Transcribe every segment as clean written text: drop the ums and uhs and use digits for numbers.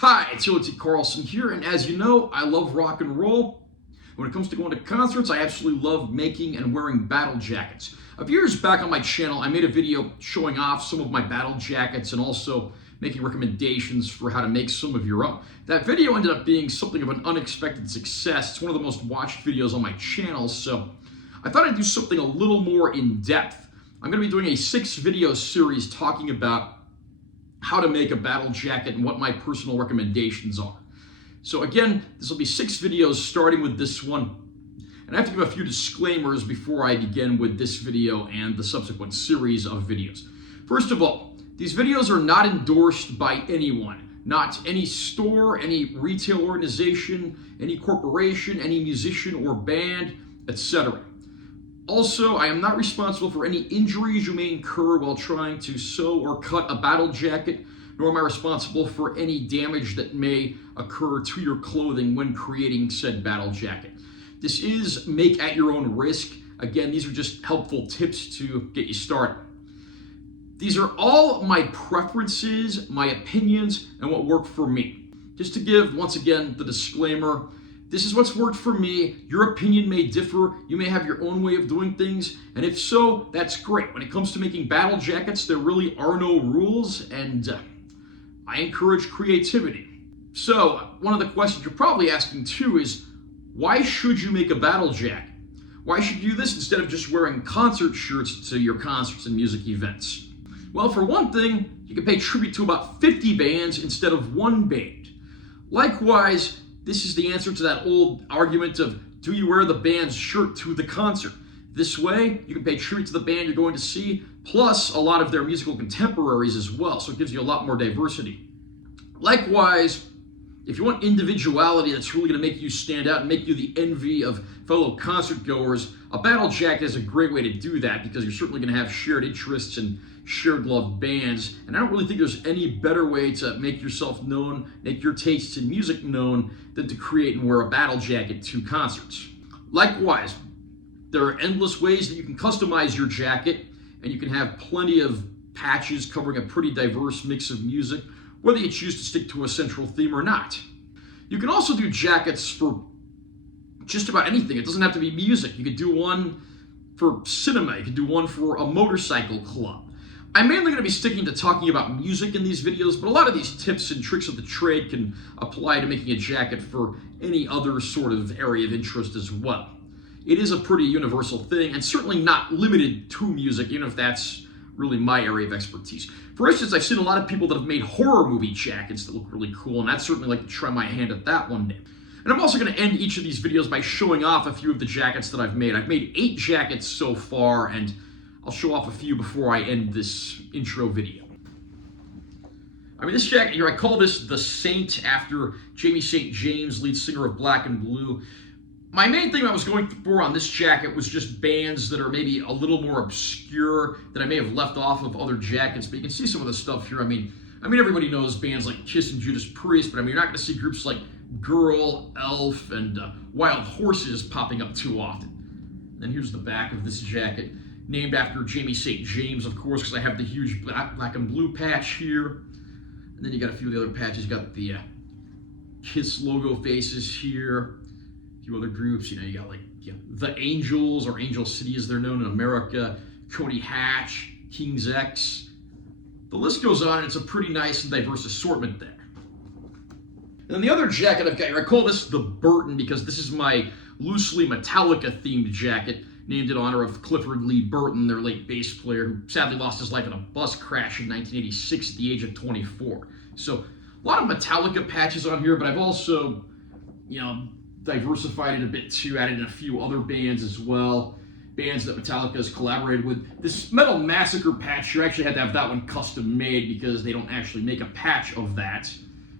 Hi, it's T. Carlson here, and as you know, I love rock and roll. When it comes to going to concerts, I absolutely love making and wearing battle jackets. A few years back on my channel, I made a video showing off some of my battle jackets and also making recommendations for how to make some of your own. That video ended up being something of an unexpected success. It's one of the most watched videos on my channel, so I thought I'd do something a little more in depth. I'm going to be doing a 6-video series talking about how to make a battle jacket and what my personal recommendations are. So again, this will be 6 videos starting with this one. And I have to give a few disclaimers before I begin with this video and the subsequent series of videos. First of all, these videos are not endorsed by anyone. Not any store, any retail organization, any corporation, any musician or band, etc. Also, I am not responsible for any injuries you may incur while trying to sew or cut a battle jacket, nor am I responsible for any damage that may occur to your clothing when creating said battle jacket. This is make at your own risk. Again, these are just helpful tips to get you started. These are all my preferences, my opinions, and what worked for me. Just to give, once again, the disclaimer, this is what's worked for me. Your opinion may differ. You may have your own way of doing things. And if so, that's great. When it comes to making battle jackets, there really are no rules, and I encourage creativity. So, one of the questions you're probably asking too is, why should you make a battle jacket? Why should you do this instead of just wearing concert shirts to your concerts and music events? Well, for one thing, you can pay tribute to about 50 bands instead of one band. Likewise, this is the answer to that old argument of, do you wear the band's shirt to the concert? This way, you can pay tribute to the band you're going to see, plus a lot of their musical contemporaries as well, so it gives you a lot more diversity. Likewise, if you want individuality that's really going to make you stand out and make you the envy of fellow concert goers, a battle jacket is a great way to do that because you're certainly going to have shared interests and shared loved bands, and I don't really think there's any better way to make yourself known, make your tastes in music known, than to create and wear a battle jacket to concerts. Likewise, there are endless ways that you can customize your jacket, and you can have plenty of patches covering a pretty diverse mix of music, whether you choose to stick to a central theme or not. You can also do jackets for just about anything. It doesn't have to be music. You could do one for cinema. You could do one for a motorcycle club. I'm mainly going to be sticking to talking about music in these videos, but a lot of these tips and tricks of the trade can apply to making a jacket for any other sort of area of interest as well. It is a pretty universal thing, and certainly not limited to music, even if that's really my area of expertise. For instance, I've seen a lot of people that have made horror movie jackets that look really cool, and I'd certainly like to try my hand at that one day. And I'm also going to end each of these videos by showing off a few of the jackets that I've made. I've made 8 jackets so far, and I'll show off a few before I end this intro video. I mean, this jacket here, I call this the Saint after Jamie St. James, lead singer of Black and Blue. My main thing I was going for on this jacket was just bands that are maybe a little more obscure that I may have left off of other jackets, but you can see some of the stuff here. I mean, everybody knows bands like Kiss and Judas Priest, but I mean, you're not going to see groups like Girl, Elf, and Wild Horses popping up too often. And then here's the back of this jacket, named after Jamie St. James, of course, because I have the huge black and blue patch here. And then you got a few of the other patches. You got the Kiss logo faces here. A few other groups, you got like the Angels, or Angel City as they're known in America, Coney Hatch, King's X. The list goes on, and it's a pretty nice and diverse assortment there. And then the other jacket I've got here, I call this the Burton because this is my loosely Metallica-themed jacket, named in honor of Clifford Lee Burton, their late bass player, who sadly lost his life in a bus crash in 1986 at the age of 24. So a lot of Metallica patches on here, but I've also, diversified it a bit too, added in a few other bands as well, bands that Metallica has collaborated with. This Metal Massacre patch here, I actually had to have that one custom made because they don't actually make a patch of that.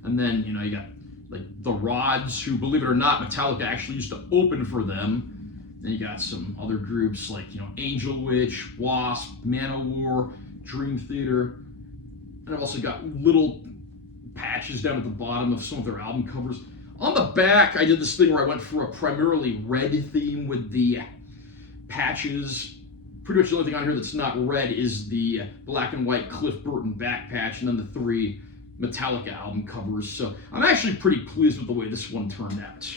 And then, you got like the Rods, who, believe it or not, Metallica actually used to open for them. Then you got some other groups like, Angel Witch, Wasp, Manowar, Dream Theater. And I've also got little patches down at the bottom of some of their album covers. On the back, I did this thing where I went for a primarily red theme with the patches. Pretty much the only thing on here that's not red is the black and white Cliff Burton back patch, and then the 3 Metallica album covers, so I'm actually pretty pleased with the way this one turned out.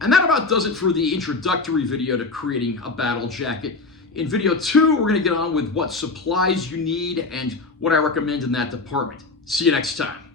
And that about does it for the introductory video to creating a battle jacket. In video 2, we're going to get on with what supplies you need and what I recommend in that department. See you next time.